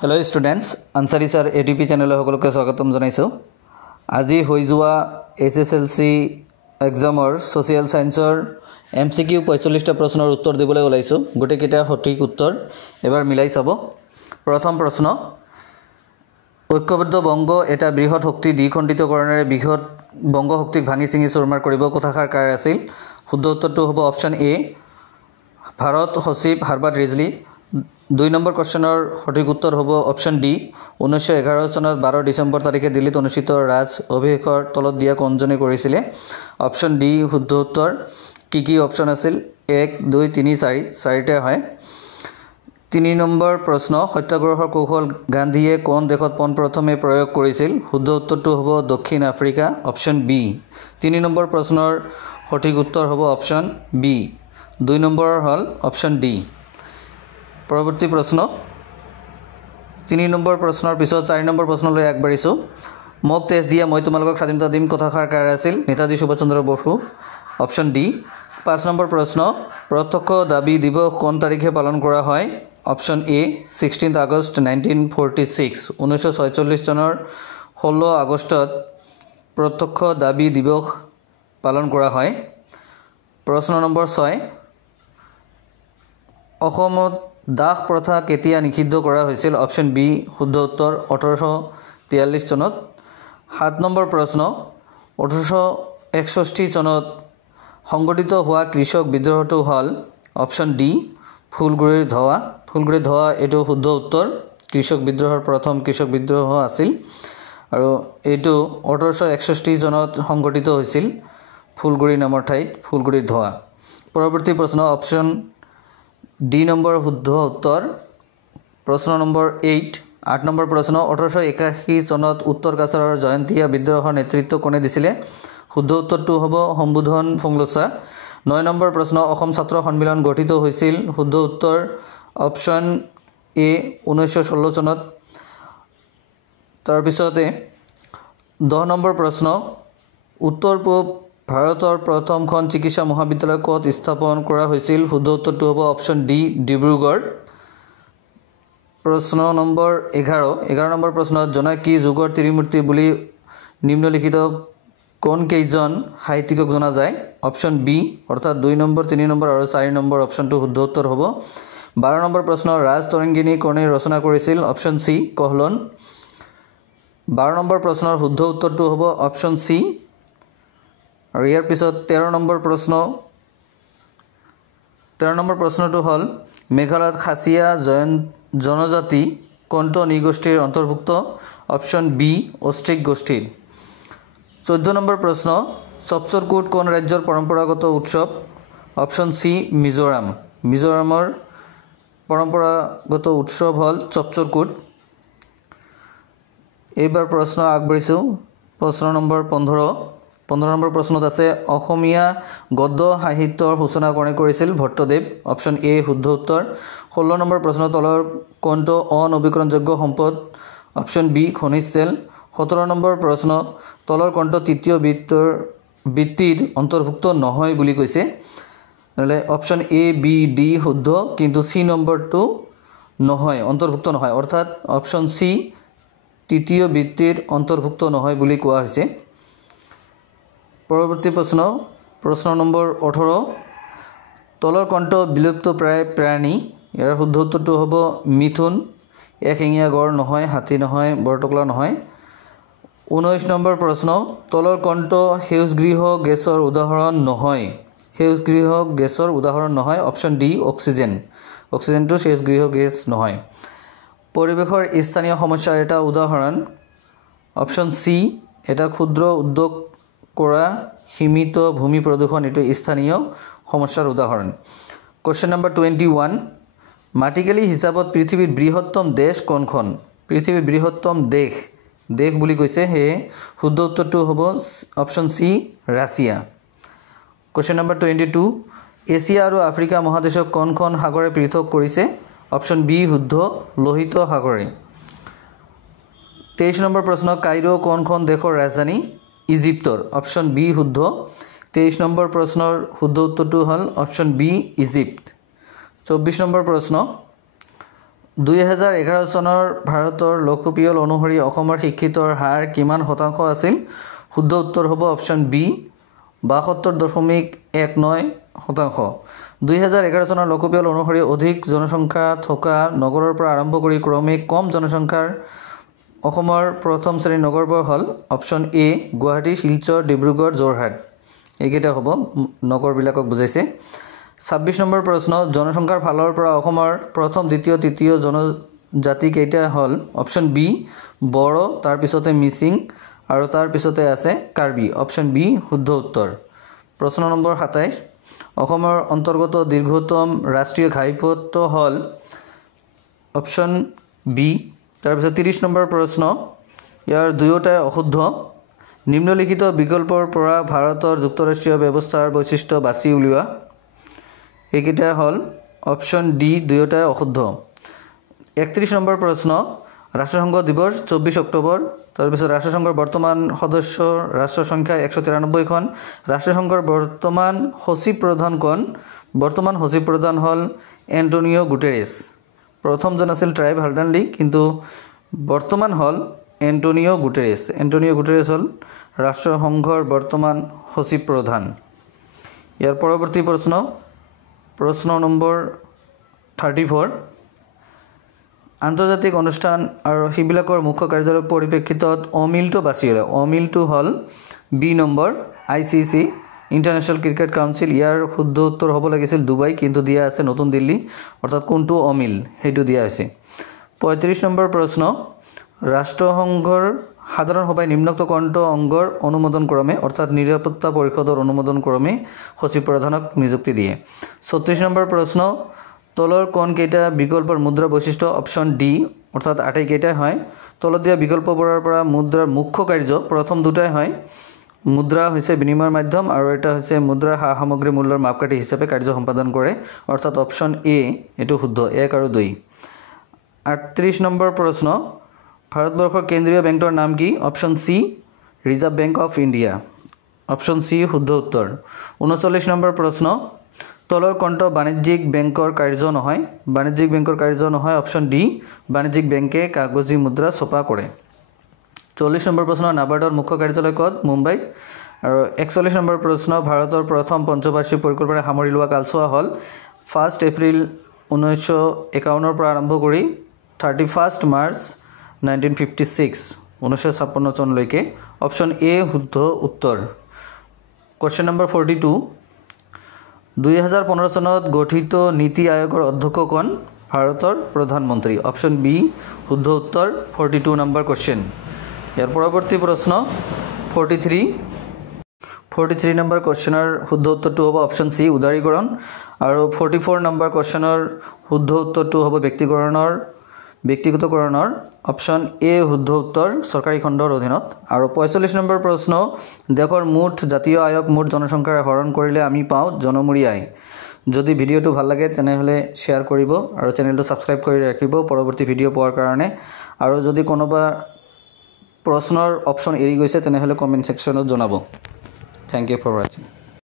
hello students Ansari sir ATP channel सकलोके स्वागतम जानाइছো আজি হৈ যোৱা एसएसएलसी एग्जाমৰ सोशल साइंसर एमसीक्यू 45টা প্ৰশ্নৰ উত্তৰ দিবলৈ ওলাইছো গোটেইকেইটা সঠিক উত্তৰ এবাৰ মিলাই চাব প্ৰথম প্ৰশ্ন ঐক্যবদ্ধ বংগ এটা বৃহৎ শক্তি দ্বিখণ্ডিতকৰণেৰে বৃহৎ বংগ শক্তিক ভাঙি চিঙি চুৰমাৰ কৰিব কথাষাৰ কাৰ আছিল শুদ্ধ উত্তৰটো হ'ব অপচন এ ভাৰত সচিব হাৰ্বাৰ্ট ৰিজলি 2 নম্বৰ কোৱেশ্চনৰ সঠিক উত্তৰ হ'ব অপচন ডি 1911 চনৰ 12 ডিসেম্বৰ তাৰিখে দিল্লীত অনুষ্ঠিত ৰাজ অভিষেকৰ তলত দিয়া কোনজনে কৰিছিল অপচন ডি শুদ্ধ উত্তৰ কি অপচন আছিল 1 2 3 4 চাৰিটা হয় 3 নম্বৰ প্ৰশ্ন সত্যাগ্ৰহৰ কৌশল গান্ধীয়ে কোন দেশত পোনপ্ৰথমে প্ৰয়োগ কৰিছিল শুদ্ধ উত্তৰটো হ'ব দক্ষিণ আফ্ৰিকা অপচন বি 3 নম্বৰ প্ৰশ্নৰ সঠিক উত্তৰ হ'ব অপচন বি 2 নম্বৰ হল অপচন ডি পৰৱৰ্তী প্ৰশ্ন 3 নম্বৰ প্ৰশ্নৰ পিছত 4 নম্বৰ প্ৰশ্নলৈ আগবাঢ়িছো মোক টেষ্ট দিয়া মই তোমালোকক স্বাধীনতা দিম কথাষাৰ কাৰ আছিল Netaji Subhash Chandra Bose option D 5 number প্ৰশ্ন প্ৰত্যক্ষ দাবী দিৱস কোন তাৰিখে পালন কৰা হয় অপচন এ 16 আগষ্ট 1946 1946 চনৰ 16 আগষ্টত প্ৰত্যক্ষ দাবী দিৱস পালন কৰা হয় প্ৰশ্ন নম্বৰ 6 অসমত দাস প্ৰথা কেতিয়া নিষিদ্ধ কৰা হৈছিল অপচন বি শুদ্ধ উত্তৰ 1843 চনত 7 নম্বৰ প্ৰশ্ন 1861 চনত সংগঠিত হোৱা কৃষক বিদ্ৰোহটো হল অপচন ডি ফুলগুৰিৰ ধোৱা এটো শুদ্ধ উত্তৰ কৃষক বিদ্ৰোহৰ প্ৰথম কৃষক বিদ্ৰোহ আছিল আৰু এটো 1861 চনত সংগঠিত হৈছিল ফুলগুৰি নামৰ ঠাইত ফুলগুৰিৰ ধোৱা পৰৱৰ্তী প্ৰশ্ন অপচন ডি নম্বৰ শুদ্ধ উত্তৰ প্ৰশ্ন নম্বৰ 8 8 নম্বৰ প্ৰশ্ন 1881 চনত উত্তৰ কাছাৰৰ জয়ন্তীয়া বিদ্ৰোহৰ নেতৃত্ব কোনে দিছিলে শুদ্ধ উত্তৰটো হ'ব সম্বোধন ফংলোচা 9 নম্বৰ প্ৰশ্ন অসম ছাত্ৰ সন্মিলন গঠিত হৈছিল শুদ্ধ উত্তৰ অপচন এ 1916 চনত তাৰ পিছতে 10 নম্বৰ প্ৰশ্ন উত্তৰ পূব ভাৰতৰ প্ৰথমখন চিকিৎসা মহাবিদ্যালয় ক'ত স্থাপন কৰা হৈছিল শুদ্ধ উত্তৰটো হ'ব অপচন ডি ডিব্ৰুগড় প্ৰশ্ন নম্বৰ 11 নম্বৰ প্ৰশ্নত জনাকী যুগৰ ত্ৰিমূৰ্তি বুলি নিম্নলিখিত কোন কেইজন সাহিত্যিকক জনা যায় অপচন বি অৰ্থাৎ 2 নম্বৰ 3 নম্বৰ আৰু 4 নম্বৰ অপচনটো শুদ্ধ উত্তৰ হ'ব 12 নম্বৰ প্ৰশ্ন ৰাজ তৰংগিনী কোনে ৰচনা কৰিছিল অপচন সি কহলন 12 নম্বৰ প্ৰশ্নৰ শুদ্ধ উত্তৰটো হ'ব অপচন সি আৰু ইয়াৰ পিছত 13 নম্বৰ প্ৰশ্নটো হল মেঘালয়ত খাসিয়া জনজাতি কোনটো নিগোষ্ঠীৰ অন্তৰ্ভুক্ত অপচন বি অষ্ট্ৰিক গোষ্ঠীৰ 14 নম্বৰ প্ৰশ্ন সবচৰকুট কোন ৰাজ্যৰ পৰম্পৰাগত উৎসৱ অপচন সি মিজোৰামৰ পৰম্পৰাগত উৎসৱ হল সবচৰকুট এইবাৰ প্ৰশ্ন আগবাঢ়িছো প্ৰশ্ন নম্বৰ 15 নম্বৰ প্ৰশ্নত আছে অসমীয়া গদ্য সাহিত্যৰ সূচনা কোনে কৰিছিল ভট্টদেৱ অপচন এ শুদ্ধ উত্তৰ 16 নম্বৰ প্ৰশ্ন তলৰ কোনটো অনবীকৰণযোগ্য সম্পদ অপচন বি খনিজ তেল 17 নম্বৰ প্ৰশ্ন তলৰ কোনটো তৃতীয় বৃত্তিৰ অন্তৰ্ভুক্ত নহয় বুলি কৈছে নহলে অপচন এ বি ডি শুদ্ধ কিন্তু সি নম্বৰটো নহয় অন্তৰ্ভুক্ত নহয় অৰ্থাৎ অপচন সি তৃতীয় বৃত্তিৰ অন্তৰ্ভুক্ত নহয় বুলি কোৱা হৈছে পৰৱৰ্তী প্ৰশ্ন নম্বৰ 18 তলৰ কোনটো বিলুপ্তপ্ৰায় প্ৰাণী ইয়াৰ শুদ্ধ উত্তৰটো হ'ব মিথুন এশিঙীয়া গড় নহয় হাতী নহয় বৰটকলা নহয় 19 নম্বৰ প্ৰশ্ন তলৰ কোনটো সেউজগৃহ গেছৰ উদাহৰণ নহয় অপচন ডি অক্সিজেনটো সেউজগৃহ গেছ নহয় পৰিৱেশৰ স্থানীয় সমস্যাৰ এটা উদাহৰণ অপচন সি এটা ক্ষুদ্ৰ উদ্যোগ কৰা সীমিত ভূমি প্ৰদূষণ এটো স্থানীয় সমস্যাৰ উদাহৰণ কোৱেশ্চন নম্বৰ 21 মাটিকালি হিচাপত পৃথিৱীৰ বৃহত্তম দেশ কোনখন পৃথিৱীৰ বৃহত্তম দেশ বুলি কৈছে হে শুদ্ধ উত্তৰটো হ'ব অপচন সি ৰাছিয়া কোৱেশ্চন নম্বৰ 22 এছিয়া আৰু আফ্ৰিকা মহাদেশক কোনখন সাগৰে পৃথক কৰিছে অপচন বি শুদ্ধ লোহিত সাগৰে 23 নম্বৰ প্ৰশ্ন কাইৰো কোনখন দেশৰ ৰাজধানী ইজিপ্তৰ অপচন বি শুদ্ধ 23 নম্বৰ প্ৰশ্নৰ শুদ্ধ উত্তৰটো হল অপচন বি ইজিপ্ত 24 নম্বৰ প্ৰশ্ন 2011 চনৰ ভাৰতৰ লোকপিয়ল অনুসৰি অসমৰ শিক্ষিতৰ হাৰ কিমান শতাংশ আছিল শুদ্ধ উত্তৰ হ'ব অপশ্যন বি 72.19 শতাংশ 2011 চনৰ লোকপিয়ল অনুসৰি অধিক জনসংখ্যা থকা নগৰৰ পৰা আৰম্ভ কৰি ক্ৰমে কম জনসংখ্যাৰ অসমৰ প্ৰথম শ্ৰেণীৰ নগৰবোৰ হ'ল অপশ্যন এ গুৱাহাটী শিলচৰ ডিব্ৰুগড় যোৰহাট এইকেইটা হ'ব নগৰবিলাকক বুজাইছে 26 নম্বৰ প্ৰশ্ন জনসংখ্যাৰ ফালৰ পৰা অসমৰ প্ৰথম দ্বিতীয় তৃতীয় জনজাতি কেইটা হ'ল অপশ্যন বি বড়ো তাৰ পিছতে মিচিং আৰু তাৰ পিছতে আছে কাৰ্বি অপশ্যন বি শুদ্ধ উত্তৰ প্ৰশ্ন নম্বৰ 27 অসমৰ অন্তৰ্গত দীৰ্ঘতম ৰাষ্ট্ৰীয় ঘাইপথ হ'ল অপশ্যন বি তাৰ পিছত 30 নম্বৰ প্ৰশ্ন ইয়াৰ দুয়োটাই অশুদ্ধ নিম্নলিখিত বিকল্পৰ পৰা ভাৰতৰ যুক্তৰাষ্ট্ৰীয় ব্যৱস্থাৰ বৈশিষ্ট্য বাছি উলিওৱা এইকেইটা হ'ল অপশ্যন ডি দুয়োটাই অশুদ্ধ 31 নম্বৰ প্ৰশ্ন ৰাষ্ট্ৰসংঘ দিৱস 24 অক্টোবৰ তাৰপিছত ৰাষ্ট্ৰসংঘৰ বৰ্তমান সদস্য ৰাষ্ট্ৰ সংখ্যা 193 খন ৰাষ্ট্ৰসংঘৰ বৰ্তমান সচিব প্ৰধান কোন বৰ্তমান সচিব প্ৰধান হ'ল এন্টোনিও গুটেৰেছ প্ৰথমজন আছিল ট্ৰাইব হাৰ্ডানলি কিন্তু বৰ্তমান হ'ল এন্টোনিও গুটেৰেছ হ'ল ৰাষ্ট্ৰসংঘৰ বৰ্তমান সচিব প্ৰধান ইয়াৰ পৰৱৰ্তী প্ৰশ্ন নম্বৰ 34 আন্তৰ্জাতিক অনুষ্ঠান আৰু সেইবিলাকৰ মুখ্য কাৰ্যালয়ৰ পৰিপ্ৰেক্ষিতত অমিলটো বাছি লয় অমিলটো হ'ল B number ICC international cricket council ইয়াৰ শুদ্ধ উত্তৰ হ'ব লাগিছিল ডুবাই কিন্তু দিয়া আছে নতুন দিল্লী অৰ্থাৎ কোনটো অমিল সেইটো দিয়া হৈছে 35 নম্বৰ প্ৰশ্ন ৰাষ্ট্ৰসংঘৰ সাধাৰণ সভাই নিম্নোক্ত কণ্ঠ অংগৰ অনুমোদন ক্ৰমে অৰ্থাৎ নিৰাপত্তা পৰিষদৰ অনুমোদন ক্ৰমে সচিব প্ৰধানক নিযুক্তি দিয়ে 36 নম্বৰ প্ৰশ্ন তলৰ কোন কেইটা বিকল্পৰ মুদ্ৰা বৈশিষ্ট্য অপশ্যন ডি অৰ্থাৎ আটাইকেইটাই হয় তলত দিয়া বিকল্পবোৰৰ পৰা মুদ্ৰাৰ মুখ্য কাৰ্য প্ৰথম দুটাই হয় মুদ্ৰা হৈছে বিনিময়ৰ মাধ্যম আৰু এটা হৈছে মুদ্ৰা সামগ্ৰী মূল্যৰ মাপকাঠি হিচাপে কাৰ্য সম্পাদন কৰে অৰ্থাৎ অপশ্যন এ এটো শুদ্ধ 1 আৰু 2 38 নম্বৰ প্ৰশ্ন ভাৰতবৰ্ষৰ কেন্দ্ৰীয় বেংকৰ নাম কি option C reserve bank of India option C শুদ্ধ উত্তৰ 39 নম্বৰ প্ৰশ্ন তলৰ কণ্ঠ বাণিজ্যিক বেংকৰ কাৰ্য নহয় অপশ্যন ডি বাণিজ্যিক বেংকে কাগজী মুদ্ৰা ছপা কৰে 40 নম্বৰ প্ৰশ্ন নাবাৰ্ডৰ মুখ্য কাৰ্যালয় ক'ত মুম্বাইত আৰু 41 নম্বৰ প্ৰশ্ন ভাৰতৰ প্ৰথম পঞ্চবাৰ্ষিক পৰিকল্পনা সামৰি লোৱা কালছোৱা হ'ল 1 এপ্ৰিল 1951 পৰা আৰম্ভ কৰি 31 মাৰ্চ 1956 চনলৈকে অপশ্যন এ শুদ্ধ উত্তৰ কোৱেশ্চন নম্বৰ 42 2015 চনত গঠিত নীতি আয়োগৰ অধ্যক্ষ কোন ভাৰতৰ প্ৰধানমন্ত্ৰী অপশ্যন বি শুদ্ধ উত্তৰ 42 নম্বৰ কোৱেশ্চন ইয়াৰ পৰৱৰ্তী প্ৰশ্ন 43 নম্বৰ কোৱেশ্চনৰ শুদ্ধ উত্তৰটো হ'ব অপশ্যন সি উদাৰীকৰণ আৰু 44 নম্বৰ কোৱেশ্চনৰ শুদ্ধ উত্তৰটো হ'ব ব্যক্তিগতকৰণৰ অপশ্যন এ শুদ্ধ উত্তৰ চৰকাৰী খণ্ডৰ অধীনত আৰু 45 নম্বৰ প্ৰশ্ন দেশৰ মুঠ জাতীয় আয়ক মুঠ জনসংখ্যাৰ হৰণ কৰিলে আমি পাওঁ জনমূৰি আয় যদি ভিডিঅ'টো ভাল লাগে তেনেহলে শেয়াৰ কৰিব আৰু চেনেলটো সাবস্ক্ৰাইব কৰি ৰাখিব পৰৱৰ্তী ভিডিঅ' পোৱাৰ কাৰণে আৰু যদি কোনোবা প্ৰশ্নৰ অপশ্যন এৰি গৈছে তেনেহলে কমেন্ট সেকশনত জনাব থ্যাংক ইউ ফৰ ওয়াচিং